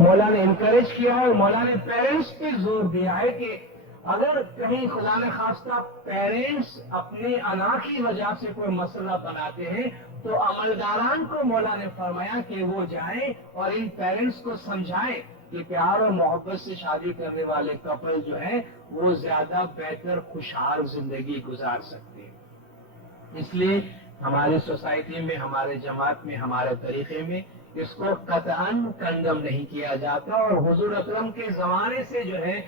مولا نے انکریج کیا ہے اور مولا نے پیرنٹس پہ زور دیا ہے کہ اگر کہیں خدا نہ خواستہ پیرنٹس اپنے انا کی وجہ سے کوئی مسئلہ بناتے ہیں تو عملداران کو مولا نے فرمایا کہ وہ جائیں اور ان پیرنٹس کو سمجھائیں کہ پیار اور محبت سے شادی کرنے والے کپل جو ہیں وہ زیادہ بہتر خوشحال زندگی گزار سکتے ہیں۔ اس لیے ہماری سوسائٹی میں، ہمارے جماعت میں، ہمارے طریقے میں اس کو قطعاً کنڈم نہیں کیا جاتا، اور حضور اکرم کے زمانے سے جو ہے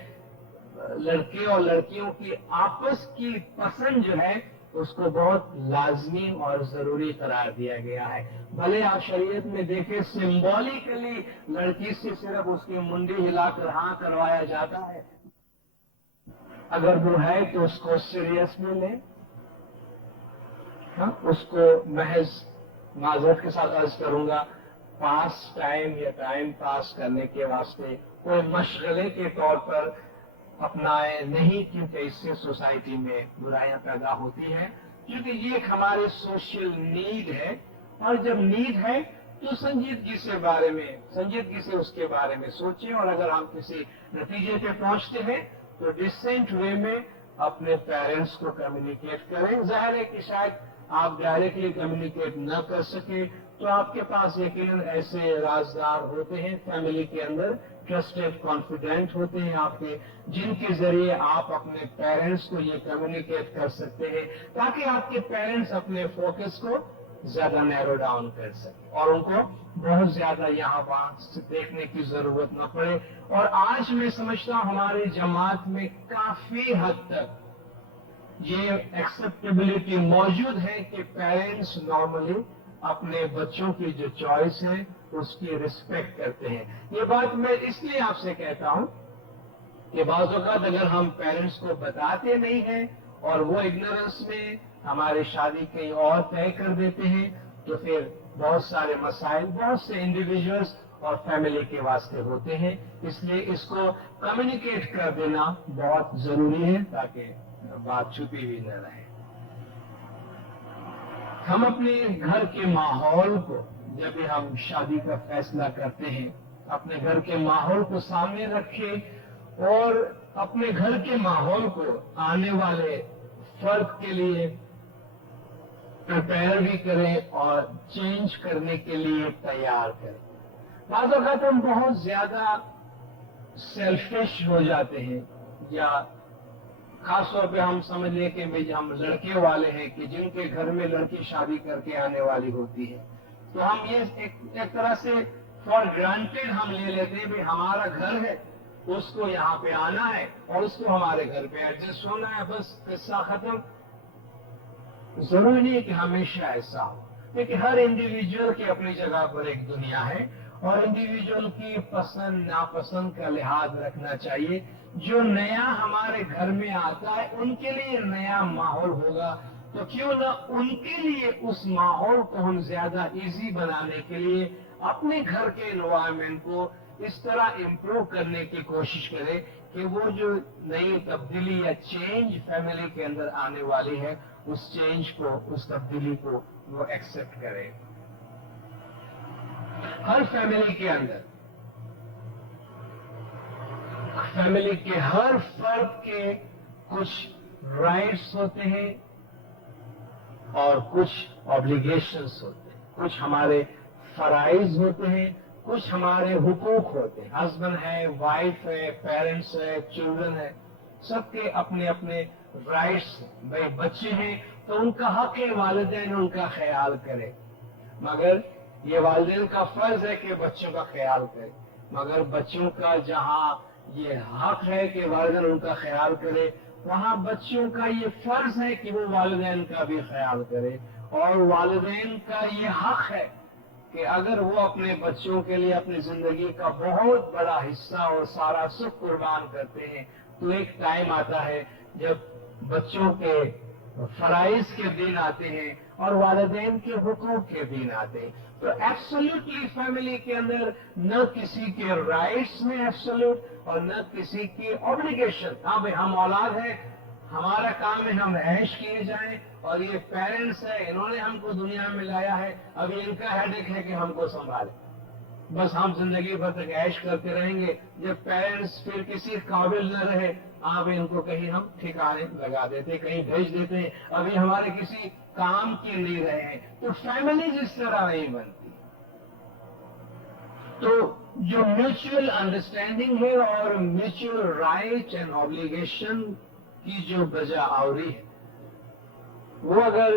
لڑکے اور لڑکیوں کی آپس کی پسند جو ہے اس کو بہت لازمی اور ضروری قرار دیا گیا ہے۔ بھلے آپ شریعت میں دیکھیں سمبولیکلی لڑکی سے صرف اس کی منڈی ہلا کر ہاں کروایا جاتا ہے، اگر وہ ہے تو اس کو سیریس میں لیں، اس کو محض معذرت کے ساتھ عرض کروں گا پاس ٹائم یا ٹائم پاس کرنے کے واسطے کوئی مشغلے کے طور پر اپنائے نہیں، کیونکہ اس سے سوسائٹی میں برائیاں پیدا ہوتی ہیں، کیونکہ یہ ایک ہماری سوشل نیڈ ہے، اور جب نیڈ ہے تو سنجیدگی سے اس کے بارے میں سوچیں، اور اگر ہم کسی نتیجے پہ پہنچتے ہیں تو ڈیسنٹ وے میں اپنے پیرنٹس کو کمیونیکیٹ کریں۔ ظاہر ہے کہ شاید آپ ڈائریکٹلی کمیونیکیٹ نہ کر سکیں تو آپ کے پاس یقیناً ایسے رازدار ہوتے ہیں فیملی کے اندر، ٹرسٹڈ کانفیڈنٹ ہوتے ہیں آپ کے، جن کے ذریعے آپ اپنے پیرنٹس کو یہ کمیونیکیٹ کر سکتے ہیں تاکہ آپ کے پیرنٹس اپنے فوکس کو زیادہ نیرو ڈاؤن کر سکیں اور ان کو بہت زیادہ یہاں وہاں سے دیکھنے کی ضرورت نہ پڑے۔ اور آج میں سمجھتا ہوں ہماری جماعت میں کافی حد تک یہ ایکسپٹیبلٹی موجود ہے کہ پیرنٹس نارملی اپنے بچوں کی جو چوائس ہے اس کی رسپیکٹ کرتے ہیں۔ یہ بات میں اس لیے آپ سے کہتا ہوں کہ بعض اوقات اگر ہم پیرنٹس کو بتاتے نہیں ہیں اور وہ اگنورنس میں ہماری شادی کہیں اور طے کر دیتے ہیں تو پھر بہت سارے مسائل بہت سے انڈیویجولس اور فیملی کے واسطے ہوتے ہیں۔ اس لیے اس کو کمیونیکیٹ کر دینا بہت ضروری ہے تاکہ بات چھپی ہوئی نہ رہے۔ ہم اپنے گھر کے ماحول کو جب بھی ہم شادی کا فیصلہ کرتے ہیں اپنے گھر کے ماحول کو سامنے رکھیں اور اپنے گھر کے ماحول کو آنے والے فرد کے لیے پریپیئر بھی کریں اور چینج کرنے کے لیے تیار کریں۔ بعض اوقات ہم بہت زیادہ سیلفش ہو جاتے ہیں، یا خاص طور پہ ہم سمجھ لیں کہ ہم لڑکے والے ہیں کہ جن کے گھر میں لڑکی شادی کر کے آنے والی ہوتی ہے تو ہم یہ ایک طرح سے فار گرانٹیڈ ہم لے لیتے ہیں کہ ہمارا گھر ہے، اس کو یہاں پہ آنا ہے اور اس کو ہمارے گھر پہ ایڈجسٹ ہونا ہے، بس قصہ ختم۔ ضروری نہیں کہ ہمیشہ ایسا ہو، لیکن ہر انڈیویجول کی اپنی جگہ پر ایک دنیا ہے اور انڈیویجول کی پسند ناپسند کا لحاظ رکھنا چاہیے۔ جو نیا ہمارے گھر میں آتا ہے ان کے لیے نیا ماحول ہوگا تو کیوں نہ ان کے لیے اس ماحول کو ہم زیادہ ایزی بنانے کے لیے اپنے گھر کے انوائرمنٹ کو اس طرح امپروو کرنے کی کوشش کریں کہ وہ جو نئی تبدیلی یا چینج فیملی کے اندر آنے والی ہے اس چینج کو، اس تبدیلی کو وہ ایکسپٹ کرے۔ ہر فیملی کے اندر فیملی کے ہر فرد کے کچھ رائٹس ہوتے ہیں اور کچھ آبلیگیشنز ہوتے ہیں، کچھ ہمارے فرائض ہوتے ہیں، کچھ ہمارے حقوق ہوتے ہیں۔ ہسبینڈ ہے، وائف ہے، پیرنٹس ہے، چلڈرن ہے، سب کے اپنے اپنے رائٹس ہیں۔ بھائی بچے ہیں تو ان کا حق ہے والدین ان کا خیال کرے، مگر یہ والدین کا فرض ہے کہ بچوں کا خیال کرے، مگر بچوں کا جہاں یہ حق ہے کہ والدین ان کا خیال کرے وہاں بچوں کا یہ فرض ہے کہ وہ والدین کا بھی خیال کرے، اور والدین کا یہ حق ہے کہ اگر وہ اپنے بچوں کے لیے اپنی زندگی کا بہت بڑا حصہ اور سارا سکھ قربان کرتے ہیں تو ایک ٹائم آتا ہے جب بچوں کے فرائض کے دن آتے ہیں اور والدین کے حقوق کے دن آتے ہیں۔ تو ایبسولوٹلی فیملی کے اندر نہ کسی کے رائٹس میں ایبسولوٹ اور نہ کسی کی آبلیگیشن۔ ہاں بھائی ہم اولاد ہیں، ہمارا کام ہے ہم عیش کیے جائیں، اور یہ پیرنٹس ہے انہوں نے ہم کو دنیا میں لایا ہے، اب ان کا ہیڈک ہے کہ ہم کو سنبھالیں۔ بس ہم زندگی بھر تک عیش کرتے رہیں گے. جب پیرنٹس پھر کسی قابل نہ رہے, آپ ان کو کہیں ہم ٹھکانے لگا دیتے, کہیں بھیج دیتے ہیں, ابھی ہمارے کسی کام کے نہیں رہے ہیں, تو فیملیز اس طرح نہیں بنتی. تو جو میوچل انڈرسٹینڈنگ ہے اور میوچل رائٹ اینڈ آبلیگیشن کی جو بجا آوری ہے, وہ اگر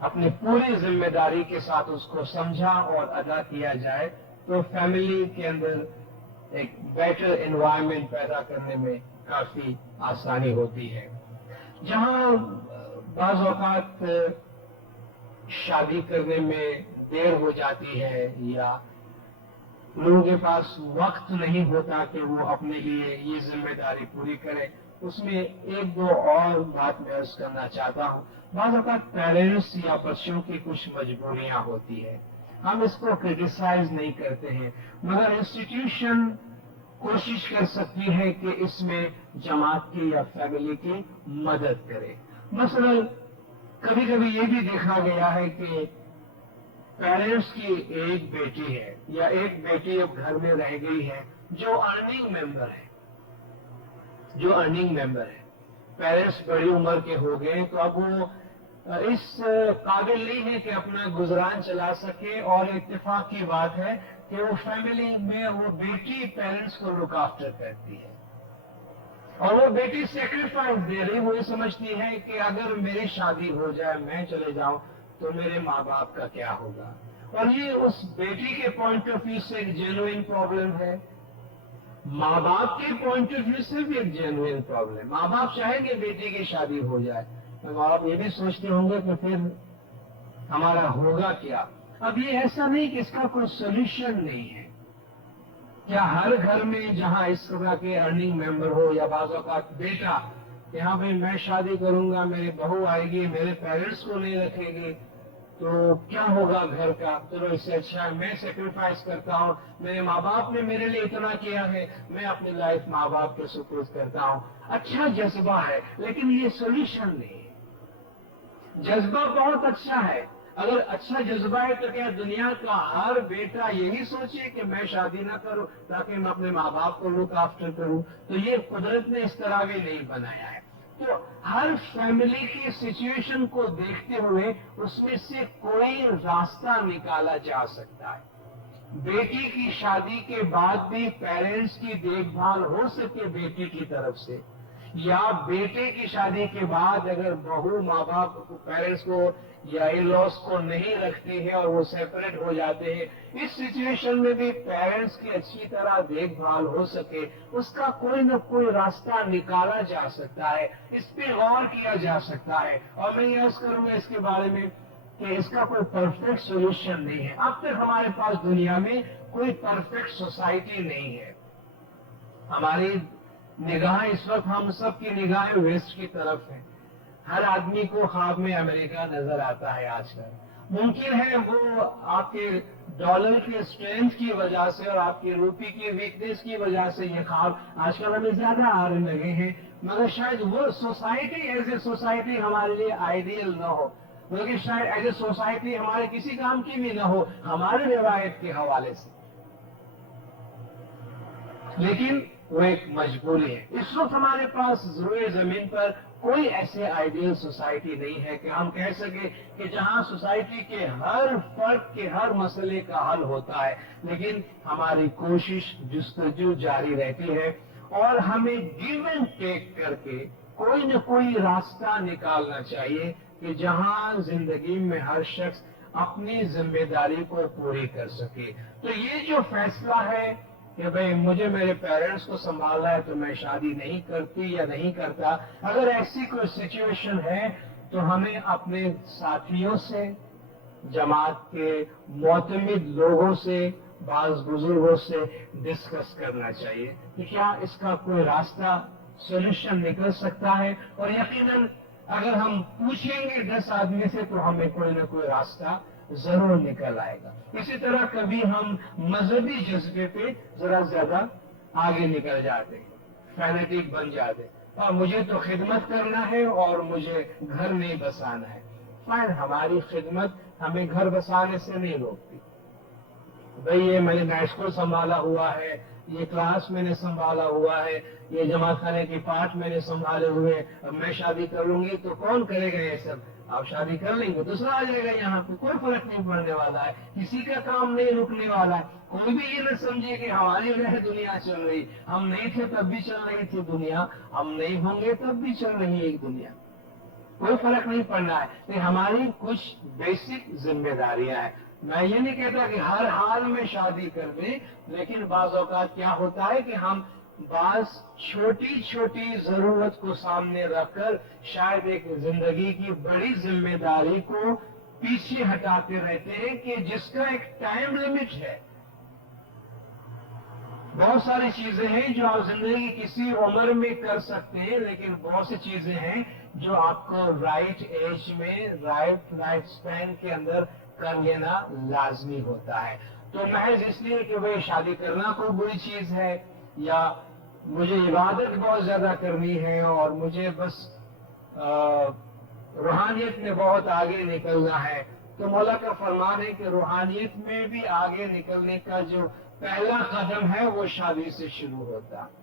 اپنی پوری ذمہ داری کے ساتھ اس کو سمجھا اور ادا کیا جائے, تو فیملی کے اندر ایک بیٹر انوائرمنٹ پیدا کرنے میں کافی آسانی ہوتی ہے. جہاں بعض اوقات شادی کرنے میں دیر ہو جاتی ہے یا لوگوں کے پاس وقت نہیں ہوتا کہ وہ اپنے لیے یہ ذمہ داری پوری کرے, اس میں ایک دو اور بات میں عرض کرنا چاہتا ہوں. بعض اوقات پیرنٹس یا بچوں کی کچھ مجبوریاں ہوتی ہیں, ہم اس کو کرٹیسائز نہیں کرتے ہیں, مگر انسٹیٹیوشن کوشش کر سکتی ہے کہ اس میں جماعت کی یا فیملی کی مدد کرے. مثلا کبھی کبھی یہ بھی دیکھا گیا ہے کہ پیرنٹس کی ایک بیٹی ہے یا ایک بیٹی اب گھر میں رہ گئی ہے جو ارننگ ممبر ہے, پیرنٹس بڑی عمر کے ہو گئے, تو اب وہ اس قابل نہیں ہے کہ اپنا گزران چلا سکے, اور اتفاق کی بات ہے کہ وہ فیملی میں وہ بیٹی پیرنٹس کو لک آفٹر کرتی ہے, اور وہ بیٹی سیکریفائس دے رہی, وہ یہ سمجھتی ہے کہ اگر میری شادی ہو جائے, میں چلے جاؤں, تو میرے ماں باپ کا کیا ہوگا. اور یہ اس بیٹی کے پوائنٹ آف ویو سے ایک جینوئن پرابلم ہے, ماں باپ کے پوائنٹ آف ویو سے بھی ایک جینوئن پرابلم. ماں باپ چاہیں گے بیٹی کی شادی ہو جائے, ماں باپ یہ بھی سوچتے ہوں گے کہ پھر ہمارا ہوگا کیا. اب یہ ایسا نہیں کہ اس کا کوئی سولوشن نہیں ہے. کیا ہر گھر میں جہاں اس طرح کے ارننگ ممبر ہو یا بعض اوقات بیٹا, یہاں پہ میں شادی کروں گا, میری بہو آئے گی, میرے پیرنٹس کو نہیں رکھے گی, تو کیا ہوگا گھر کا, چلو اس سے اچھا ہے میں سیکریفائس کرتا ہوں, میرے ماں باپ نے میرے لیے اتنا کیا ہے, میں اپنی لائف ماں باپ کے سپورٹ کرتا ہوں. اچھا جذبہ ہے, لیکن یہ سولوشن نہیں ہے. جذبہ بہت اچھا ہے, اگر اچھا جذبہ ہے تو کیا دنیا کا ہر بیٹا یہی سوچے کہ میں شادی نہ کروں تاکہ میں اپنے ماں باپ کو لک آفٹر کروں؟ تو یہ قدرت نے اس طرح بھی نہیں بنایا ہے. تو ہر فیملی کی سچویشن کو دیکھتے ہوئے اس میں سے کوئی راستہ نکالا جا سکتا ہے. بیٹی کی شادی کے بعد بھی پیرنٹس کی دیکھ بھال ہو سکے بیٹی کی طرف سے, یا بیٹے کی شادی کے بعد اگر بہو ماں باپ پیرنٹس کو یا ان لاس کو نہیں رکھتے ہیں اور وہ سیپریٹ ہو جاتے ہیں, اس سچویشن میں بھی پیرنٹس کی اچھی طرح دیکھ بھال ہو سکے, اس کا کوئی نہ کوئی راستہ نکالا جا سکتا ہے, اس پہ غور کیا جا سکتا ہے. اور میں یہ عرض کروں گا اس کے بارے میں کہ اس کا کوئی پرفیکٹ سولوشن نہیں ہے. اب تک ہمارے پاس دنیا میں کوئی پرفیکٹ سوسائٹی نہیں ہے. ہماری نگاہیں اس وقت, ہم سب کی نگاہیں ویسٹ کی طرف ہیں. ہر آدمی کو خواب میں امریکہ نظر آتا ہے آج کل. ممکن ہے وہ آپ کے ڈالر کے اسٹرینتھ کی وجہ سے اور آپ کی روپی کی ویکنیس کی وجہ سے یہ خواب آج کل ہمیں زیادہ آنے لگے ہیں, مگر شاید وہ سوسائٹی ایز اے سوسائٹی ہمارے لیے آئیڈیل نہ ہو, بلکہ شاید ایز اے سوسائٹی ہمارے کسی کام کی بھی نہ ہو ہمارے روایت کے حوالے سے. لیکن وہ ایک مجبوری ہے. اس وقت ہمارے پاس روئے زمین پر کوئی ایسے آئیڈیل سوسائٹی نہیں ہے کہ ہم کہہ سکیں کہ جہاں سوسائٹی کے ہر فرد کے ہر مسئلے کا حل ہوتا ہے. لیکن ہماری کوشش جستجو جاری رہتی ہے, اور ہمیں گیو اینڈ ٹیک کر کے کوئی نہ کوئی راستہ نکالنا چاہیے کہ جہاں زندگی میں ہر شخص اپنی ذمہ داری کو پوری کر سکے. تو یہ جو فیصلہ ہے کہ بھئی مجھے میرے پیرنٹس کو سنبھالنا ہے تو میں شادی نہیں کرتی یا نہیں کرتا, اگر ایسی کوئی سچویشن ہے تو ہمیں اپنے ساتھیوں سے, جماعت کے معتمد لوگوں سے, بعض بزرگوں سے ڈسکس کرنا چاہیے کہ کیا اس کا کوئی راستہ سولوشن نکل سکتا ہے. اور یقیناً اگر ہم پوچھیں گے 10 آدمی سے تو ہمیں کوئی نہ کوئی راستہ ضرور نکل آئے گا. اسی طرح کبھی ہم مذہبی جذبے پہ ذرا زیادہ آگے نکل جاتے ہیں, فینیٹک بن جاتے ہیں, اور مجھے تو خدمت کرنا ہے اور مجھے گھر نہیں بسانا ہے. فائن, ہماری خدمت ہمیں گھر بسانے سے نہیں روکتی, بھئی یہ میں نے نائٹ اسکول سنبھالا ہوا ہے، یہ کلاس میں نے سنبھالا ہوا ہے، یہ جماعت خانے کی پارٹ میں نے سنبھالے ہوئے، اب میں شادی کر لوں گی تو کون کرے گا یہ سب؟ آپ شادی کر لیں گے دوسرا آ جائے گا، یہاں پہ کوئی فرق نہیں پڑنے والا ہے، کسی کا کام نہیں رکنے والا ہے۔ کوئی بھی یہ نہ سمجھے کہ ہماری وجہ سے دنیا چل رہی، ہم نہیں تھے تب بھی چل رہی تھی دنیا، ہم نہیں ہوں گے تب بھی چل رہی ہے دنیا، کوئی فرق نہیں پڑنا ہے۔ لیکن ہماری کچھ بیسک ذمہ داریاں ہیں۔ میں یہ نہیں کہتا کہ ہر حال میں شادی کر دیں، لیکن بعض اوقات کیا ہوتا ہے کہ ہم بعض چھوٹی چھوٹی ضرورت کو سامنے رکھ کر شاید ایک زندگی کی بڑی ذمہ داری کو پیچھے ہٹاتے رہتے ہیں کہ جس کا ایک ٹائم لمٹ ہے۔ بہت ساری چیزیں ہیں جو آپ زندگی کسی عمر میں کر سکتے ہیں، لیکن بہت سی چیزیں ہیں جو آپ کو رائٹ ایج میں رائٹ اسپین کے اندر کر لینا لازمی ہوتا ہے۔ تو محض اس لیے کہ وہ شادی کرنا کوئی بری چیز ہے، یا مجھے عبادت بہت زیادہ کرنی ہے اور مجھے بس روحانیت میں بہت آگے نکلنا ہے، تو مولا کا فرمان ہے کہ روحانیت میں بھی آگے نکلنے کا جو پہلا قدم ہے وہ شادی سے شروع ہوتا ہے۔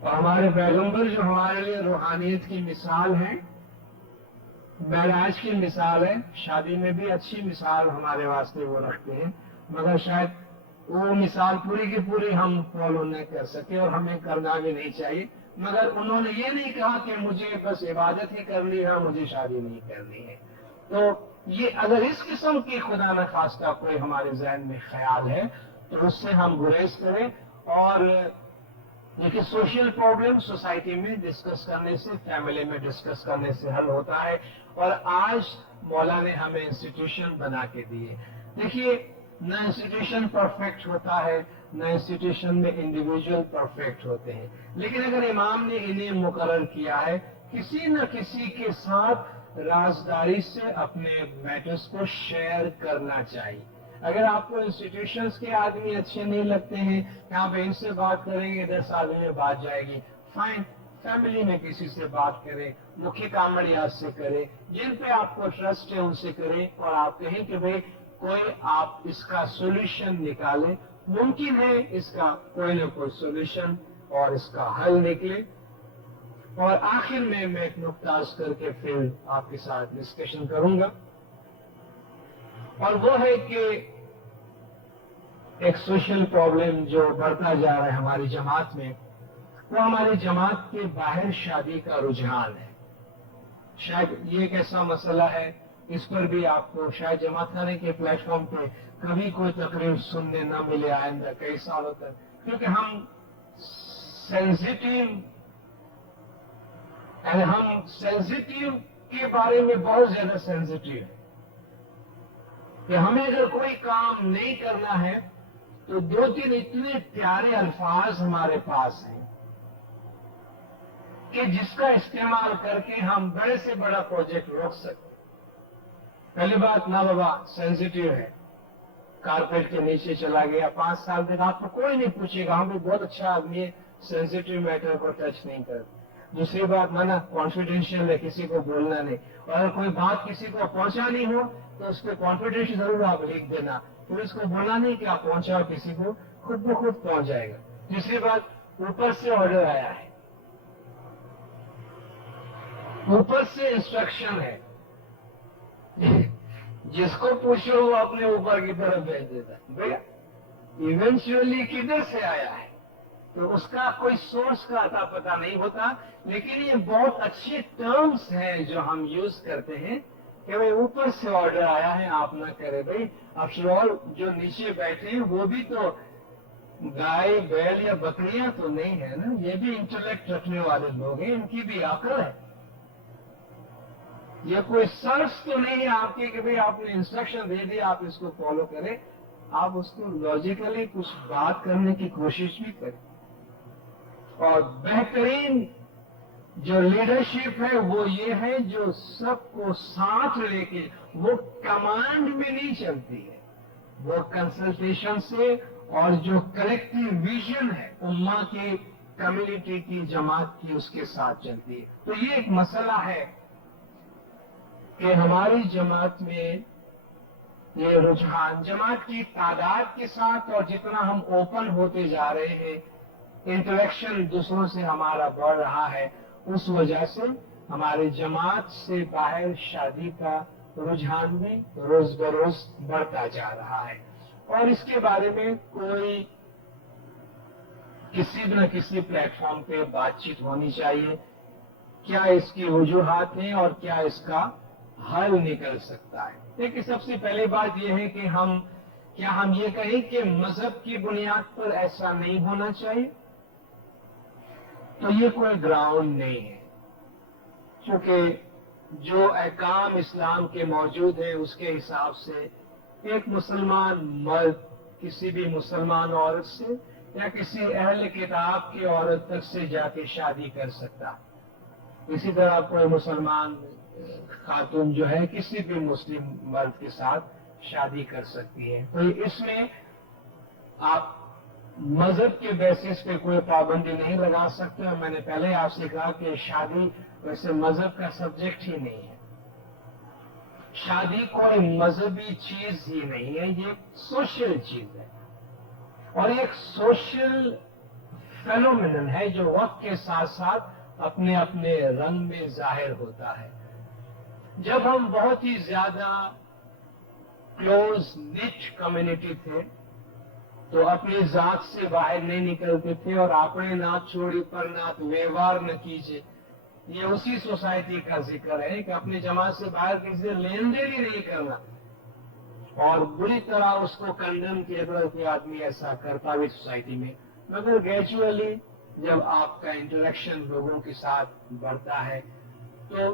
اور ہمارے پیغمبر جو ہمارے لیے روحانیت کی مثال ہے، معراج کی مثال ہے، شادی میں بھی اچھی مثال ہمارے واسطے وہ رکھتے ہیں، مگر شاید وہ مثال پوری کی پوری ہم فالو نہ کر سکے اور ہمیں کرنا بھی نہیں چاہیے، مگر انہوں نے یہ نہیں کہا کہ مجھے بس عبادت ہی کرنی ہے، مجھے شادی نہیں کرنی ہے۔ تو یہ اگر اس قسم کی خدا نخواستہ کوئی ہمارے ذہن میں خیال ہے تو اس سے ہم گریز کریں، اور لیکن سوشل پرابلم سوسائٹی میں ڈسکس کرنے سے، فیملی میں ڈسکس کرنے سے حل ہوتا ہے، اور آج مولا نے ہمیں انسٹیٹیوشن بنا کے دیے۔ دیکھیے، نہ انسٹیٹیوشن پرفیکٹ ہوتا ہے، نہ انسٹیٹیوشن میں انڈیویجول پرفیکٹ ہوتے ہیں، لیکن اگر امام نے انہیں مقرر کیا ہے، کسی نہ کسی کے ساتھ رازداری سے اپنے میٹرز کو شیئر کرنا چاہیے۔ اگر آپ کو انسٹیٹیوشنز کے آدمی اچھے نہیں لگتے ہیں، یہاں پہ ان سے بات کریں گے 10 آدمی میں بات جائے گی، فائن، فیملی میں کسی سے بات کریں، مکھی کامڑیات سے کریں، جن پہ آپ کو ٹرسٹ ہے ان سے کریں، اور آپ کہیں کہ بھئی کوئی آپ اس کا سولوشن نکالیں، ممکن ہے اس کا کوئی نہ کوئی سولوشن اور اس کا حل نکلے۔ اور آخر میں ایک نقطہ عرض کر کے پھر آپ کے ساتھ ڈسکشن کروں گا، اور وہ ہے کہ ایک سوشل پرابلم جو بڑھتا جا رہا ہے ہماری جماعت میں، وہ ہماری جماعت کے باہر شادی کا رجحان ہے۔ شاید یہ ایک ایسا مسئلہ ہے، اس پر بھی آپ کو شاید جماعت خانے کے پلیٹ فارم پہ کبھی کوئی تقریر سننے نہ ملے آئندہ کئی سالوں تک، کیونکہ ہم سینسیٹیو کے بارے میں بہت زیادہ سینسیٹیو ہے، کہ ہمیں اگر کوئی کام نہیں کرنا ہے تو 2-3 اتنے پیارے الفاظ ہمارے پاس ہیں کہ جس کا استعمال کر کے ہم بڑے سے بڑا پروجیکٹ روک سکتے۔ پہلی بات، نہ بابا سینسیٹیو ہے، کارپیٹ کے نیچے چلا گیا، 5 سال تک آپ کو کوئی نہیں پوچھے گا، ہم بھی بہت اچھا آدمی ہے، سینسیٹیو میٹر کو ٹچ نہیں کرتے۔ دوسری بات، منع، کانفیڈینشیل ہے، کسی کو بولنا نہیں، اور اگر کوئی بات کسی کو پہنچانی ہو تو اس پہ کانفیڈینشیل ضرور آپ لکھ دینا، پھر اس کو بولنا نہیں کہ آپ پہنچاؤ کسی کو، خود بخود پہنچ جائے گا۔ تیسری بات، اوپر سے آرڈر آیا ہے، اوپر سے انسٹرکشن ہے، جس کو پوچھو وہ اپنے اوپر کی طرف بھیج دیتا ہے، بھیا ایونچولی کدھر سے آیا ہے، تو اس کا کوئی سورس کا اتا پتہ نہیں ہوتا، لیکن یہ بہت اچھے ٹرمز ہیں جو ہم یوز کرتے ہیں کہ بھائی اوپر سے آرڈر آیا ہے، آپ نہ کرے۔ بھائی آفٹر آل جو نیچے بیٹھے ہیں وہ بھی تو گائے، بیل یا بکریاں تو نہیں ہے نا، یہ بھی انٹلیکٹ رکھنے والے لوگ ہیں، ان کی بھی عقل ہے۔ یہ کوئی سرچ تو نہیں ہے آپ کی کہ بھئی آپ نے انسٹرکشن دے دی آپ اس کو فالو کریں، آپ اس کو لاجیکلی کچھ بات کرنے کی کوشش بھی کریں۔ اور بہترین جو لیڈرشپ ہے وہ یہ ہے جو سب کو ساتھ لے کے، وہ کمانڈ میں نہیں چلتی ہے، وہ کنسلٹیشن سے، اور جو کلیکٹیو ویژن ہے امہ کی، کمیونٹی کی، جماعت کی، اس کے ساتھ چلتی ہے۔ تو یہ ایک مسئلہ ہے کہ ہماری جماعت میں یہ رجحان جماعت کی تعداد کے ساتھ اور جتنا ہم اوپن ہوتے جا رہے ہیں، انٹریکشن دوسروں سے ہمارا بڑھ رہا ہے، اس وجہ سے ہمارے جماعت سے باہر شادی کا رجحان بھی روز بروز بڑھتا جا رہا ہے، اور اس کے بارے میں کوئی کسی نہ کسی پلیٹ فارم پہ بات چیت ہونی چاہیے. کیا اس کی وجوہات ہیں اور کیا اس کا حل نکل سکتا ہے؟ دیکھیے، سب سے پہلی بات یہ ہے کہ ہم یہ کہیں کہ مذہب کی بنیاد پر ایسا نہیں ہونا چاہیے؟ تو یہ کوئی گراؤنڈ نہیں ہے، کیونکہ جو احکام اسلام کے موجود ہیں اس کے حساب سے ایک مسلمان مرد کسی بھی مسلمان عورت سے یا کسی اہل کتاب کی عورت تک سے جا کے شادی کر سکتا. اسی طرح کوئی مسلمان خاتون جو ہے کسی بھی مسلم مرد کے ساتھ شادی کر سکتی ہے. تو اس میں آپ مذہب کے بیسس پہ کوئی پابندی نہیں لگا سکتے، اور میں نے پہلے آپ سے کہا کہ شادی ویسے مذہب کا سبجیکٹ ہی نہیں ہے. شادی کوئی مذہبی چیز ہی نہیں ہے، یہ سوشل چیز ہے، اور ایک سوشل فینومینن ہے جو وقت کے ساتھ ساتھ اپنے اپنے رنگ میں ظاہر ہوتا ہے. جب ہم بہت ہی زیادہ کلوز نٹ کمیونٹی تھے تو اپنی ذات سے باہر نہیں نکلتے تھے، اور اپنے نات چھوڑی پر نات ویوار نہ کیجیے، یہ اسی سوسائٹی کا ذکر ہے کہ اپنی جماعت سے باہر کسی سے لین دین ہی نہیں کرنا، اور بری طرح اس کو کنڈم کیا کہ آدمی ایسا کرتا ہوئی سوسائٹی میں. مگر گریجولی جب آپ کا انٹریکشن لوگوں کے ساتھ بڑھتا ہے تو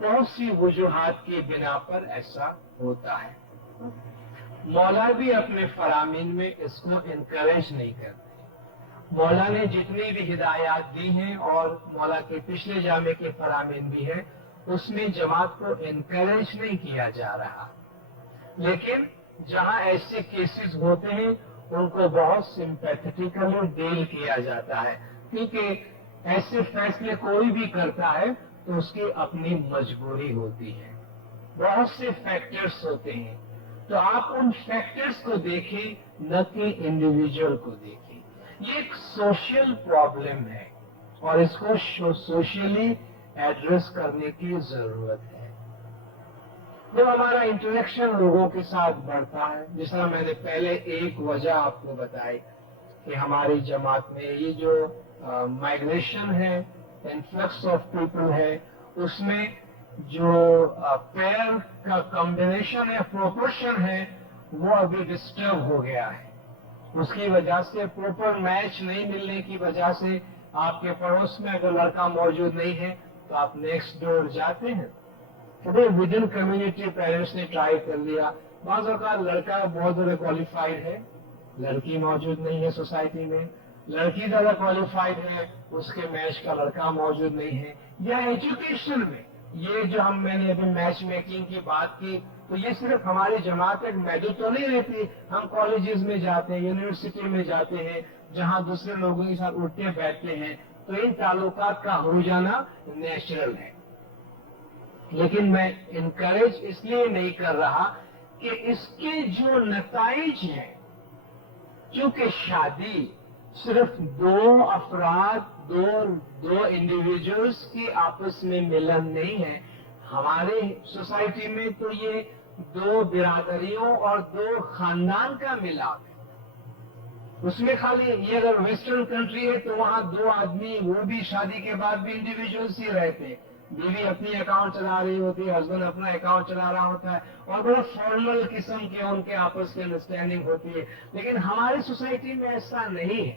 بہت سی وجوہات کی بنا پر ایسا ہوتا ہے. مولا بھی اپنے فرامین میں اس کو انکریج نہیں کرتے. مولا نے جتنی بھی ہدایات دی ہیں اور مولا کے پچھلے جامع کے فرامین بھی ہیں، اس میں جماعت کو انکریج نہیں کیا جا رہا، لیکن جہاں ایسے کیسز ہوتے ہیں ان کو بہت سمپیتھیٹیکلی ڈیل کیا جاتا ہے، کیونکہ ایسے فیصلے کوئی بھی کرتا ہے تو اس کی اپنی مجبوری ہوتی ہے، بہت سے فیکٹرز ہوتے ہیں. تو آپ ان فیکٹرز کو دیکھیں نہ کہ انڈیویجول کو دیکھیں. یہ ایک سوشل پرابلم ہے اور اس کو سوشلی ایڈریس کرنے کی ضرورت ہے. جب ہمارا انٹریکشن لوگوں کے ساتھ بڑھتا ہے، جس طرح میں نے پہلے ایک وجہ آپ کو بتائی کہ ہماری جماعت میں یہ جو مائگریشن ہے، انفلکس آف پیپل ہے، اس میں جو پیئر کا کمبینیشن ہے، پروپورشن ہے، وہ ابھی ڈسٹرب ہو گیا ہے. اس کی وجہ سے پراپر میچ نہیں ملنے کی وجہ سے آپ کے پڑوس میں اگر لڑکا موجود نہیں ہے تو آپ نیکسٹ ڈور جاتے ہیں. ود ان کمیونٹی پیرنٹس نے ٹرائی کر لیا، بعض اوقات لڑکا بہت زیادہ کوالیفائڈ ہے، لڑکی موجود نہیں ہے سوسائٹی میں، لڑکی زیادہ کوالیفائڈ ہے، اس کے میچ کا لڑکا موجود نہیں ہے. یا ایجوکیشن میں یہ جو میں نے ابھی میچ میکنگ کی بات کی، تو یہ صرف ہماری جماعت ایک محدود تو نہیں رہتی. ہم کالجز میں جاتے ہیں، یونیورسٹی میں جاتے ہیں، جہاں دوسرے لوگوں کے ساتھ اٹھتے بیٹھتے ہیں، تو ان تعلقات کا ہو جانا نیچرل ہے. لیکن میں انکریج اس لیے نہیں کر رہا کہ اس کے جو نتائج ہیں، کیونکہ شادی صرف دو افراد، دو انڈیویجولز کی آپس میں ملن نہیں ہے. ہمارے سوسائٹی میں تو یہ دو برادریوں اور دو خاندان کا ملاپ ہے. اس میں خالی یہ اگر ویسٹرن کنٹری ہے تو وہاں دو آدمی، وہ بھی شادی کے بعد بھی انڈیویجولز ہی رہتے ہیں. بیوی اپنی اکاؤنٹ چلا رہی ہوتی ہے، ہسبینڈ اپنا اکاؤنٹ چلا رہا ہوتا ہے، اور بڑا فارمل قسم کے ان کے آپس کی انڈرسٹینڈنگ ہوتی ہے. لیکن ہماری سوسائٹی میں ایسا نہیں ہے.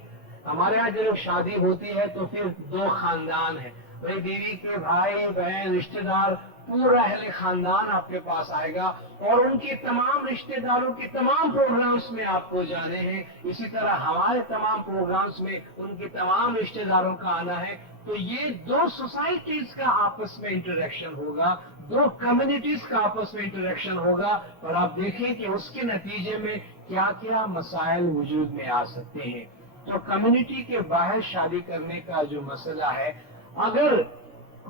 ہمارے یہاں جب شادی ہوتی ہے تو پھر دو خاندان ہیں، بھائی بیوی کے بھائی بہن رشتے دار، پورا اہل خاندان آپ کے پاس آئے گا، اور ان کے تمام رشتے داروں کے تمام پروگرامز میں آپ کو جانے ہیں. اسی طرح ہمارے تمام پروگرامز میں ان کے تمام رشتے داروں کا آنا ہے. تو یہ دو سوسائٹیز کا آپس میں انٹریکشن ہوگا، دو کمیونٹیز کا آپس میں انٹریکشن ہوگا، اور آپ دیکھیں کہ اس کے نتیجے میں کیا کیا مسائل وجود میں آ سکتے ہیں. تو کمیونٹی کے باہر شادی کرنے کا جو مسئلہ ہے، اگر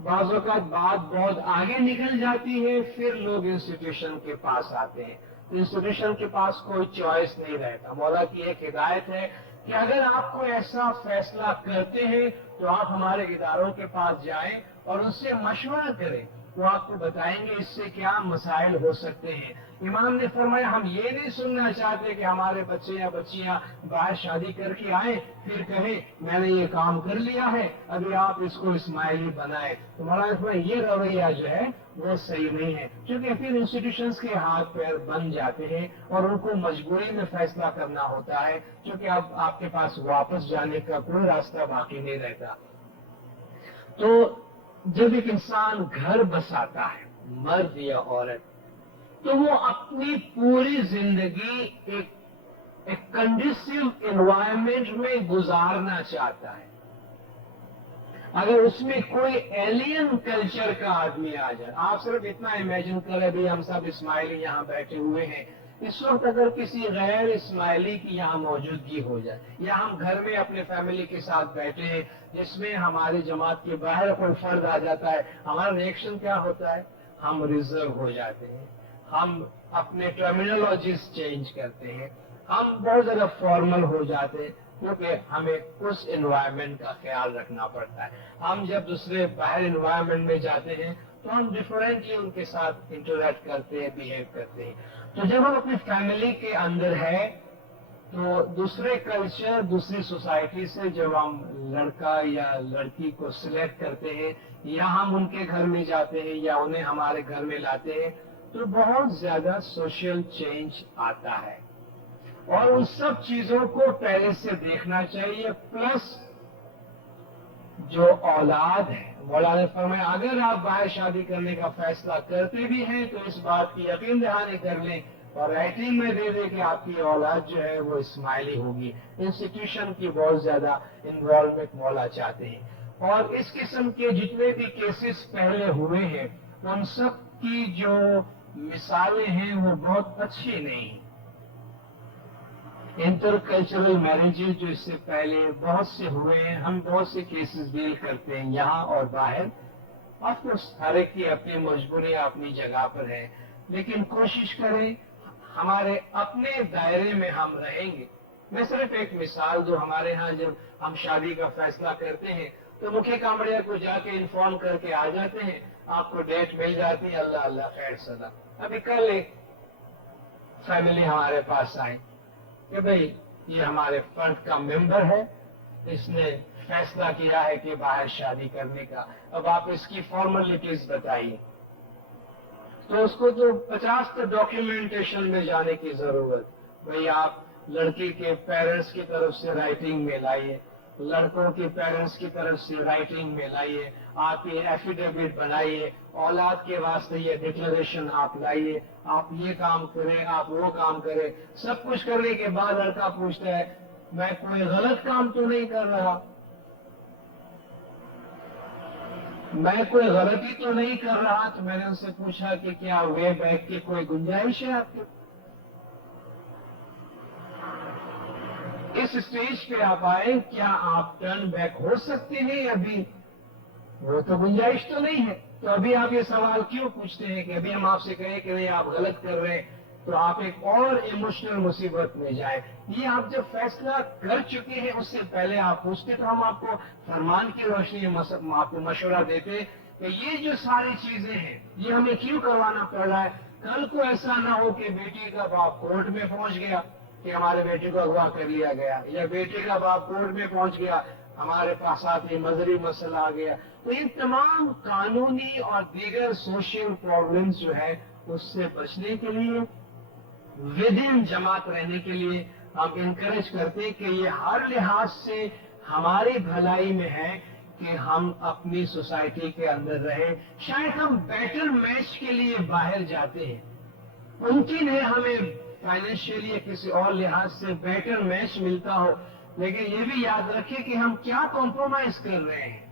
بعض اوقات بات بہت آگے نکل جاتی ہے، پھر لوگ انسٹیٹیوشن کے پاس آتے ہیں. انسٹیٹیوشن کے پاس کوئی چوائس نہیں رہتا. مولا کی ایک ہدایت ہے کہ اگر آپ کوئی ایسا فیصلہ کرتے ہیں تو آپ ہمارے اداروں کے پاس جائیں اور ان سے مشورہ کریں. وہ آپ کو بتائیں گے اس سے کیا مسائل ہو سکتے ہیں. امام نے فرمایا ہم یہ نہیں سننا چاہتے کہ ہمارے بچے یا بچیاں باہر شادی کر کے آئیں پھر کہیں میں نے یہ کام کر لیا ہے ابھی آپ اس کو اسماعیلی بنائیں. تو مولانا یہ رویہ جو ہے وہ صحیح نہیں ہے, کیونکہ پھر انسٹیٹیوشنز کے ہاتھ پیر بن جاتے ہیں اور ان کو مجبوری میں فیصلہ کرنا ہوتا ہے, کیونکہ اب آپ کے پاس واپس جانے کا کوئی راستہ باقی نہیں رہتا. تو جب ایک انسان گھر بساتا ہے, مرد یا عورت, تو وہ اپنی پوری زندگی ایک کنڈیسیو انوائرمنٹ میں گزارنا چاہتا ہے. اگر اس میں کوئی ایلین کلچر کا آدمی آ جائے, آپ صرف اتنا امیجن کریں بھی ہم سب اسماعیلی یہاں بیٹھے ہوئے ہیں, اس وقت اگر کسی غیر اسماعیلی کی یہاں موجودگی ہو جائے, یا ہم گھر میں اپنے فیملی کے ساتھ بیٹھے ہیں جس میں ہماری جماعت کے باہر کوئی فرد آ جاتا ہے, ہمارا ریئیکشن کیا ہوتا ہے؟ ہم ریزرو ہو جاتے ہیں, ہم اپنے ٹرمینالوجیز چینج کرتے ہیں, ہم بہت زیادہ فارمل ہو جاتے ہیں, کیونکہ ہمیں اس انوائرمنٹ کا خیال رکھنا پڑتا ہے. ہم جب دوسرے باہر انوائرمنٹ میں جاتے ہیں تو ہم ڈفرینٹلی ان کے ساتھ انٹریکٹ کرتے ہیں, بہیو کرتے ہیں. تو جب ہم اپنی فیملی کے اندر ہے تو دوسرے کلچر, دوسری سوسائٹی سے جب ہم لڑکا یا لڑکی کو سلیکٹ کرتے ہیں یا ہم ان کے گھر میں جاتے ہیں یا انہیں ہمارے گھر میں لاتے ہیں تو بہت زیادہ سوشل چینج آتا ہے. اور ان سب چیزوں کو پہلے سے دیکھنا چاہیے. پلس جو اولاد ہے, مولانا نے فرمایا اگر آپ باہر شادی کرنے کا فیصلہ کرتے بھی ہیں تو اس بات کی یقین دہانی کر لیں اور رائٹنگ میں دے دیں کہ آپ کی اولاد جو ہے وہ اسماعیلی ہوگی. انسٹیٹیوشن کی بہت زیادہ انوالومنٹ مولا چاہتے ہیں. اور اس قسم کے جتنے بھی کیسز پہلے ہوئے ہیں ان سب کی جو مثالیں ہیں وہ بہت اچھی نہیں ہیں. انٹر کلچرل میرجز جو اس سے پہلے بہت سے ہوئے ہیں, ہم بہت سے کیسز ڈیل کرتے ہیں یہاں اور باہر. آف کورس ہر ایک کی اپنی مجبوریاں اپنی جگہ پر ہے, لیکن کوشش کریں ہمارے اپنے دائرے میں ہم رہیں گے. میں صرف ایک مثال دوں, ہمارے ہاں جب ہم شادی کا فیصلہ کرتے ہیں تو مکھیہ کامڑیا کو جا کے انفارم کر کے آ جاتے ہیں, آپ کو ڈیٹ مل جاتی ہے, اللہ اللہ خیر صدا. ابھی کل ایک فیملی ہمارے پاس آئی کہ بھئی یہ ہمارے فرد کا ممبر ہے, اس نے فیصلہ کیا ہے کہ باہر شادی کرنے کا, اب آپ اس کی فارملٹیز بتائیے. تو اس کو تو 50 ڈاکیومنٹیشن میں جانے کی ضرورت. بھئی آپ لڑکی کے پیرنٹس کی طرف سے رائٹنگ میں لائیے, لڑکوں کے پیرنٹس کی طرف سے رائٹنگ میں لائیے, آپ یہ ایفیڈیوٹ بنائیے, اولاد کے واسطے یہ ڈکلریشن آپ لائیے, آپ یہ کام کریں, آپ وہ کام کریں. سب کچھ کرنے کے بعد لڑکا پوچھتا ہے میں کوئی غلط کام تو نہیں کر رہا, میں کوئی غلطی تو نہیں کر رہا. تو میں نے ان سے پوچھا کہ کیا وے بیک کی کوئی گنجائش ہے آپ کے؟ اس اسٹیج پہ آپ آئے, کیا آپ ٹرن بیک ہو سکتے ہیں؟ ابھی وہ تو گنجائش تو نہیں ہے. تو ابھی آپ یہ سوال کیوں پوچھتے ہیں کہ ابھی ہم آپ سے کہیں کہ نہیں آپ غلط کر رہے ہیں, تو آپ ایک اور ایموشنل مصیبت میں جائیں. یہ آپ جب فیصلہ کر چکے ہیں اس سے پہلے آپ پوچھتے تو ہم آپ کو فرمان کی روشنی میں آپ کو مشورہ دیتے کہ یہ جو ساری چیزیں ہیں یہ ہمیں کیوں کروانا پڑ رہا ہے. کل کو ایسا نہ ہو کہ بیٹی کا باپ کورٹ میں پہنچ گیا کہ ہمارے بیٹے کو اغوا کر لیا گیا, یا بیٹے کا باپ کورٹ میں پہنچ گیا ہمارے پاس آتے مذہبی مسئلہ آ گیا. تو ان تمام قانونی اور دیگر سوشل پرابلمز جو ہے اس سے بچنے کے لیے, ود ان جماعت رہنے کے لیے ہم انکریج کرتے ہیں کہ یہ ہر لحاظ سے ہماری بھلائی میں ہے کہ ہم اپنی سوسائٹی کے اندر رہیں. شاید ہم بیٹر میچ کے لیے باہر جاتے ہیں, ممکن ہے ہمیں فائنینشیلی یا کسی اور لحاظ سے بیٹر میچ ملتا ہو, لیکن یہ بھی یاد رکھیں کہ ہم کیا کمپرومائز کر رہے ہیں.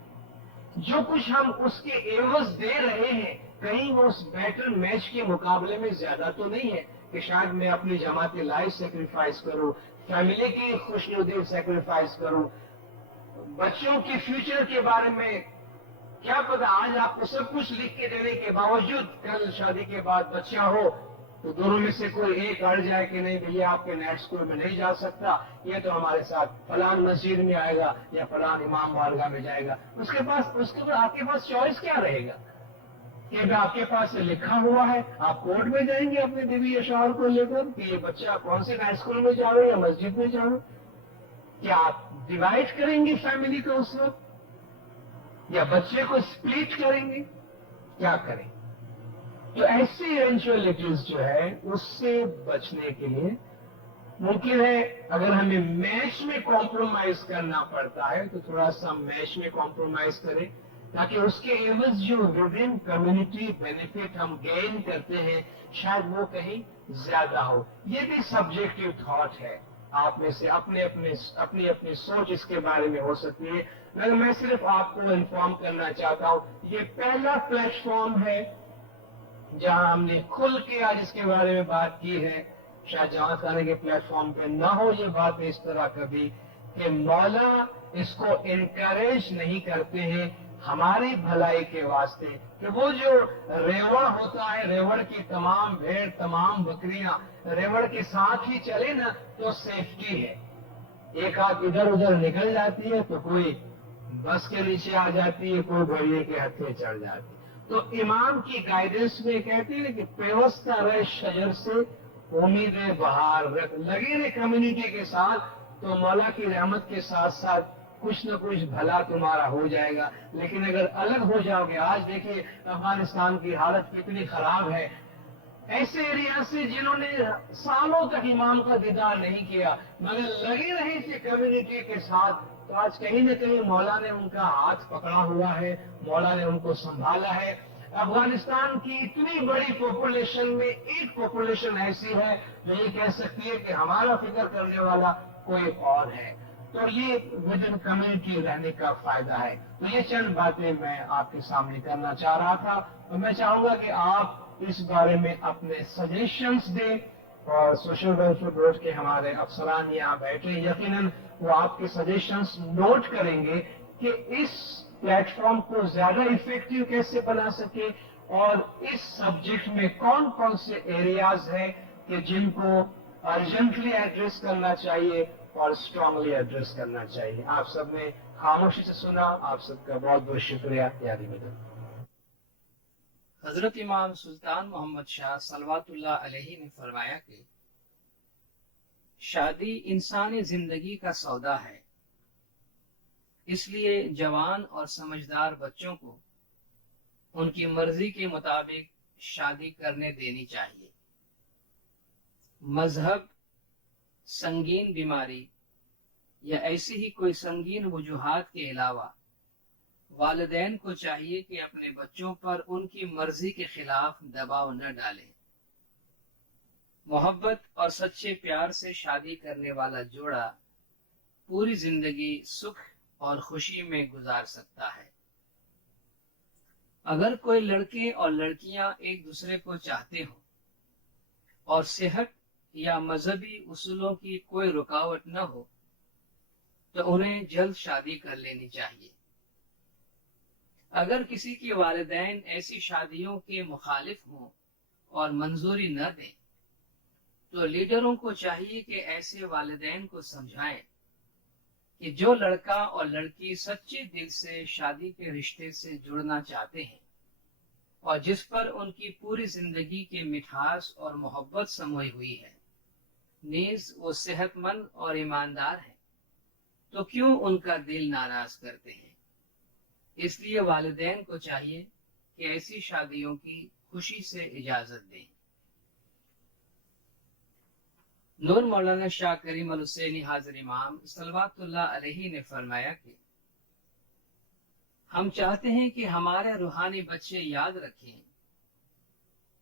جو کچھ ہم اس کے ایوز دے رہے ہیں کہیں وہ اس بیٹر میچ کے مقابلے میں زیادہ تو نہیں ہے کہ شاید میں اپنی جماعتی لائف سیکریفائز کروں, فیملی کی خوشنودی سیکریفائز کروں, بچوں کے فیوچر کے بارے میں کیا پتا. آج آپ کو سب کچھ لکھ کے دینے کے باوجود کل شادی کے بعد بچہ ہو تو دونوں میں سے کوئی ایک اڑ جائے کہ نہیں بھیا آپ کے نیٹ اسکول میں نہیں جا سکتا، یہ تو ہمارے ساتھ فلان مسجد میں آئے گا یا فلان امام بارگاہ میں جائے گا، اس کے بعد آپ کے پاس چوائس کیا رہے گا؟ کہ آپ کے پاس لکھا ہوا ہے، آپ کورٹ میں جائیں گے اپنے بیوی یا شوہر کو لے کر کہ یہ بچہ کون سے ہائی اسکول میں جا رہے یا مسجد میں جا رہے؟ کیا آپ ڈیوائڈ کریں گے فیملی کو اس وقت، یا بچے کو اسپلٹ کریں گے؟ کیا کریں؟ تو ایسی ایونچولیٹیز جو ہے اس سے بچنے کے لیے ممکن ہے اگر ہمیں میچ میں کمپرومائز کرنا پڑتا ہے تو تھوڑا سا میچ میں کمپرومائز کریں، تاکہ اس کے عوض جو ود ان کمیونٹی بینیفٹ ہم گین کرتے ہیں شاید وہ کہیں زیادہ ہو۔ یہ بھی سبجیکٹو تھاٹ ہے، آپ میں سے اپنی اپنی سوچ اس کے بارے میں ہو سکتی ہے، مگر میں صرف آپ کو انفارم کرنا چاہتا ہوں یہ پہلا پلیٹ فارم ہے جہاں ہم نے کھل کے آج اس کے بارے میں بات کی ہے۔ شاید جماعت خانے کے پلیٹ فارم پہ نہ ہو یہ بات اس طرح کبھی کہ مولا اس کو انکریج نہیں کرتے ہیں ہماری بھلائی کے واسطے، کہ وہ جو ریوڑ ہوتا ہے، ریوڑ کی تمام بھیڑ تمام بکریاں ریوڑ کے ساتھ ہی چلے نا تو سیفٹی ہے، ایک ہاتھ ادھر ادھر نکل جاتی ہے تو کوئی بس کے نیچے آ جاتی ہے، کوئی بڑھئے کے ہتھے چڑھ جاتی ہے۔ تو امام کی گائیڈنس میں کہتے ہیں کہ پیوستہ رہے شجر سے امید بہار رکھ، لگے رہے کمیونٹی کے ساتھ تو مولا کی رحمت کے ساتھ ساتھ کچھ نہ کچھ بھلا تمہارا ہو جائے گا۔ لیکن اگر الگ ہو جاؤ گے، آج دیکھیے افغانستان کی حالت کتنی خراب ہے، ایسے ایریا سے جنہوں نے سالوں تک امام کا دیدار نہیں کیا مگر لگے رہے تھے کمیونٹی کے ساتھ، تو آج کہیں نہ کہیں مولا نے ان کا ہاتھ پکڑا ہوا ہے، مولا نے ان کو سنبھالا ہے۔ افغانستان کی اتنی بڑی پاپولیشن میں ایک پاپولیشن ایسی ہے جو یہ کہہ سکتی ہے کہ ہمارا فکر کرنے والا کوئی اور ہے، تو یہ ود ان کمیونٹی رہنے کا فائدہ ہے۔ تو یہ چند باتیں میں آپ کے سامنے کرنا چاہ رہا تھا، اور میں چاہوں گا کہ آپ اس بارے میں اپنے سجیشنز دیں، اور سوشل ویلفیئر بورڈ کے ہمارے افسران یہاں بیٹھے یقیناً وہ آپ کے سجیشنز نوٹ کریں گے کہ اس پلیٹ فارم کو زیادہ افیکٹو کیسے بنا سکے، اور اس سبجیکٹ میں کون کون سے ایریاز ہیں کہ جن کو ارجنٹلی ایڈریس کرنا چاہیے اور اسٹرانگلی ایڈریس کرنا چاہیے۔ آپ سب نے خاموشی سے سنا، آپ سب کا بہت بہت شکریہ۔ یادی مدد حضرت امام سلطان محمد شاہ صلوات اللہ علیہ نے فرمایا کہ شادی انسانی زندگی کا سودا ہے، اس لیے جوان اور سمجھدار بچوں کو ان کی مرضی کے مطابق شادی کرنے دینی چاہیے۔ مذہب، سنگین بیماری یا ایسی ہی کوئی سنگین وجوہات کے علاوہ والدین کو چاہیے کہ اپنے بچوں پر ان کی مرضی کے خلاف دباؤ نہ ڈالیں۔ محبت اور سچے پیار سے شادی کرنے والا جوڑا پوری زندگی سکھ اور خوشی میں گزار سکتا ہے۔ اگر کوئی لڑکے اور لڑکیاں ایک دوسرے کو چاہتے ہوں اور صحت یا مذہبی اصولوں کی کوئی رکاوٹ نہ ہو تو انہیں جلد شادی کر لینی چاہیے۔ اگر کسی کے والدین ایسی شادیوں کے مخالف ہوں اور منظوری نہ دیں تو لیڈروں کو چاہیے کہ ایسے والدین کو سمجھائیں کہ جو لڑکا اور لڑکی سچے دل سے شادی کے رشتے سے جڑنا چاہتے ہیں اور جس پر ان کی پوری زندگی کی مٹھاس اور محبت سموئی ہوئی ہے، نیز وہ صحت مند اور ایماندار ہیں، تو کیوں ان کا دل ناراض کرتے ہیں؟ اس لیے والدین کو چاہیے کہ ایسی شادیوں کی خوشی سے اجازت دیں۔ نور مولانا شاہ کریم الحسینی حاضر امام صلوات اللہ علیہ نے فرمایا کہ ہم چاہتے ہیں کہ ہمارے روحانی بچے یاد رکھیں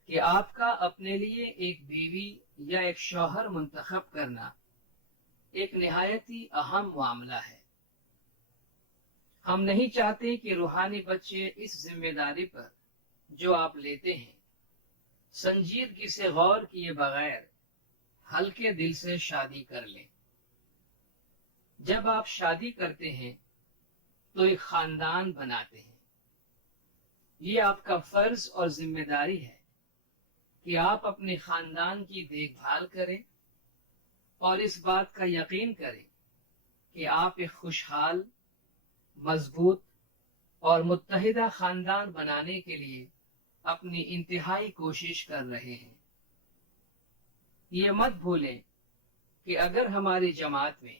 کہ آپ کا اپنے لیے ایک بیوی یا ایک شوہر منتخب کرنا ایک نہایت ہی اہم معاملہ ہے۔ ہم نہیں چاہتے کہ روحانی بچے اس ذمہ داری پر جو آپ لیتے ہیں سنجیدگی سے غور کیے بغیر ہلکے دل سے شادی کر لیں۔ جب آپ شادی کرتے ہیں تو ایک خاندان بناتے ہیں، یہ آپ کا فرض اور ذمہ داری ہے کہ آپ اپنے خاندان کی دیکھ بھال کریں اور اس بات کا یقین کریں کہ آپ ایک خوشحال، مضبوط اور متحدہ خاندان بنانے کے لیے اپنی انتہائی کوشش کر رہے ہیں۔ یہ مت بھولیں کہ اگر ہماری جماعت میں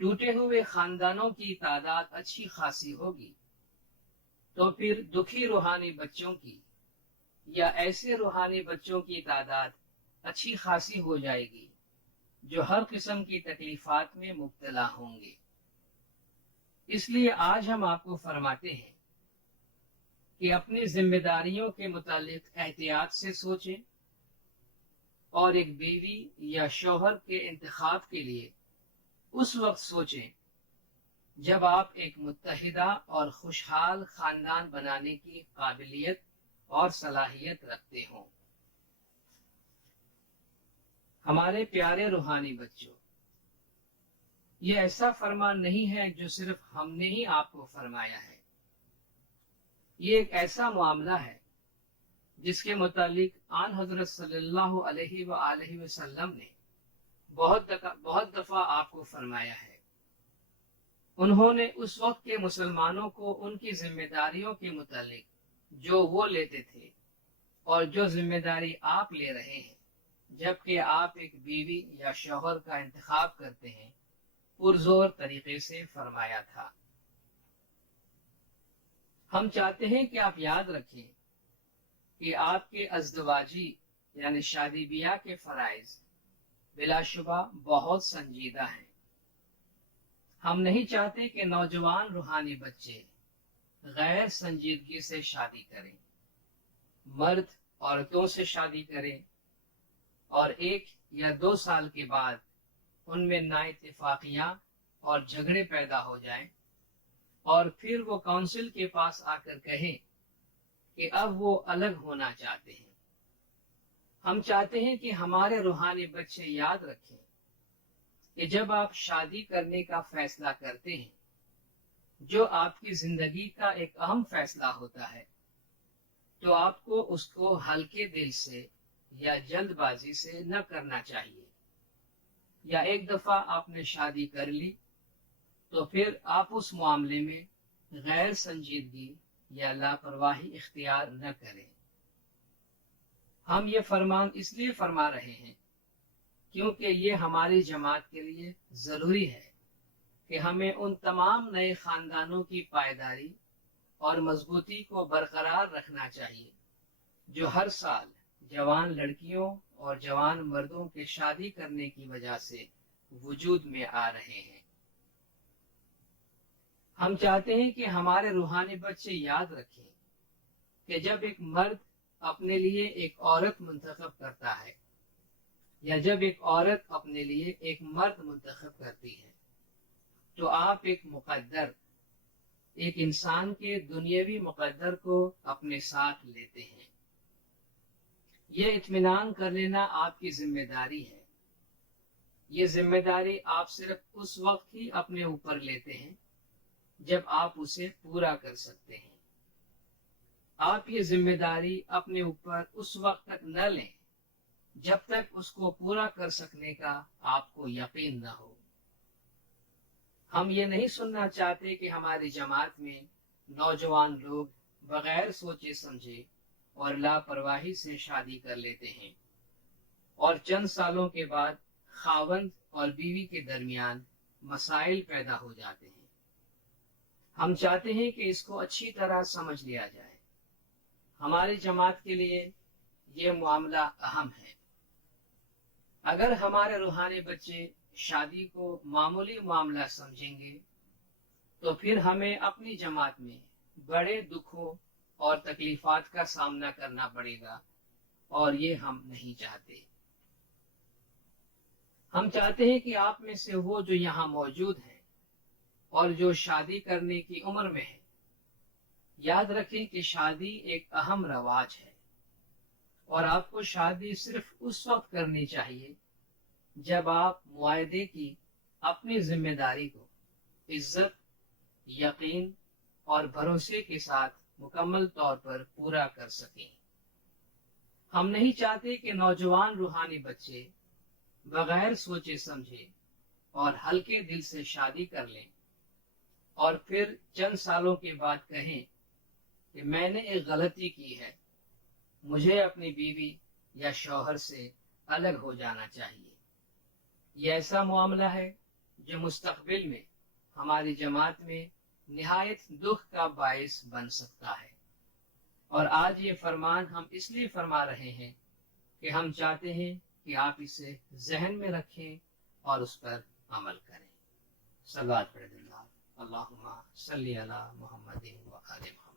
ٹوٹے ہوئے خاندانوں کی تعداد اچھی خاصی ہوگی تو پھر دکھی روحانی بچوں کی یا ایسے روحانی بچوں کی تعداد اچھی خاصی ہو جائے گی جو ہر قسم کی تکلیفات میں مبتلا ہوں گے۔ اس لیے آج ہم آپ کو فرماتے ہیں کہ اپنی ذمہ داریوں کے متعلق احتیاط سے سوچیں اور ایک بیوی یا شوہر کے انتخاب کے لیے اس وقت سوچیں جب آپ ایک متحدہ اور خوشحال خاندان بنانے کی قابلیت اور صلاحیت رکھتے ہوں۔ ہمارے پیارے روحانی بچوں، یہ ایسا فرمان نہیں ہے جو صرف ہم نے ہی آپ کو فرمایا ہے۔ یہ ایک ایسا معاملہ ہے جس کے متعلق آن حضرت صلی اللہ علیہ وآلہ وسلم نے بہت دفعہ آپ کو فرمایا ہے۔ انہوں نے اس وقت کے مسلمانوں کو ان کی ذمہ داریوں کے متعلق جو وہ لیتے تھے اور جو ذمہ داری آپ لے رہے ہیں جبکہ آپ ایک بیوی یا شوہر کا انتخاب کرتے ہیں، پرزور طریقے سے فرمایا تھا۔ ہم چاہتے ہیں کہ آپ یاد رکھیں کہ آپ کے ازدواجی یعنی شادی بیاہ کے فرائض بلا شبہ بہت سنجیدہ ہیں۔ ہم نہیں چاہتے کہ نوجوان روحانی بچے غیر سنجیدگی سے شادی کریں، مرد عورتوں سے شادی کریں اور 1 یا 2 سال کے بعد ان میں نااتفاقیاں اور جھگڑے پیدا ہو جائیں اور پھر وہ کونسل کے پاس آ کر کہیں کہ اب وہ الگ ہونا چاہتے ہیں۔ ہم چاہتے ہیں کہ ہمارے روحانی بچے یاد رکھیں کہ جب آپ شادی کرنے کا فیصلہ کرتے ہیں جو آپ کی زندگی کا ایک اہم فیصلہ ہوتا ہے تو آپ کو اس کو ہلکے دل سے یا جلد بازی سے نہ کرنا چاہیے، یا ایک دفعہ آپ نے شادی کر لی تو پھر آپ اس معاملے میں غیر سنجیدگی یا لاپرواہی اختیار نہ کریں۔ ہم یہ فرمان اس لیے فرما رہے ہیں کیونکہ یہ ہماری جماعت کے لیے ضروری ہے کہ ہمیں ان تمام نئے خاندانوں کی پائیداری اور مضبوطی کو برقرار رکھنا چاہیے جو ہر سال جوان لڑکیوں اور جوان مردوں کے شادی کرنے کی وجہ سے وجود میں آ رہے ہیں۔ ہم چاہتے ہیں کہ ہمارے روحانی بچے یاد رکھیں کہ جب ایک مرد اپنے لیے ایک عورت منتخب کرتا ہے یا جب ایک عورت اپنے لیے ایک مرد منتخب کرتی ہے تو آپ ایک مقدر، ایک انسان کے دنیاوی مقدر کو اپنے ساتھ لیتے ہیں۔ یہ اطمینان کر لینا آپ کی ذمہ داری ہے۔ یہ ذمہ داری آپ صرف اس وقت ہی اپنے اوپر لیتے ہیں جب آپ اسے پورا کر سکتے ہیں۔ آپ یہ ذمہ داری اپنے اوپر اس وقت تک نہ لیں جب تک اس کو پورا کر سکنے کا آپ کو یقین نہ ہو۔ ہم یہ نہیں سننا چاہتے کہ ہماری جماعت میں نوجوان لوگ بغیر سوچے سمجھے اور لاپرواہی سے شادی کر لیتے ہیں اور چند سالوں کے بعد خاوند اور بیوی کے درمیان مسائل پیدا ہو جاتے ہیں۔ ہم چاہتے ہیں کہ اس کو اچھی طرح سمجھ لیا جائے۔ ہماری جماعت کے لیے یہ معاملہ اہم ہے۔ اگر ہمارے روحانی بچے شادی کو معمولی معاملہ سمجھیں گے تو پھر ہمیں اپنی جماعت میں بڑے دکھوں اور تکلیفات کا سامنا کرنا پڑے گا اور یہ ہم نہیں چاہتے۔ ہم چاہتے ہیں کہ آپ میں سے وہ جو یہاں موجود ہیں اور جو شادی کرنے کی عمر میں ہیں یاد رکھیں کہ شادی ایک اہم رواج ہے اور آپ کو شادی صرف اس وقت کرنی چاہیے جب آپ معاہدے کی اپنی ذمہ داری کو عزت، یقین اور بھروسے کے ساتھ مکمل طور پر پورا کر سکیں۔ ہم نہیں چاہتے کہ نوجوان روحانی بچے بغیر سوچے سمجھے اور ہلکے دل سے شادی کر لیں اور پھر چند سالوں کے بعد کہیں کہ میں نے ایک غلطی کی ہے، مجھے اپنی بیوی یا شوہر سے الگ ہو جانا چاہیے۔ یہ ایسا معاملہ ہے جو مستقبل میں ہماری جماعت میں نہایت دکھ کا باعث بن سکتا ہے، اور آج یہ فرمان ہم اس لیے فرما رہے ہیں کہ ہم چاہتے ہیں کہ آپ اسے ذہن میں رکھیں اور اس پر عمل کریں۔ صلوات پڑھیں۔ اللہم صلی علی محمد و آل محمد۔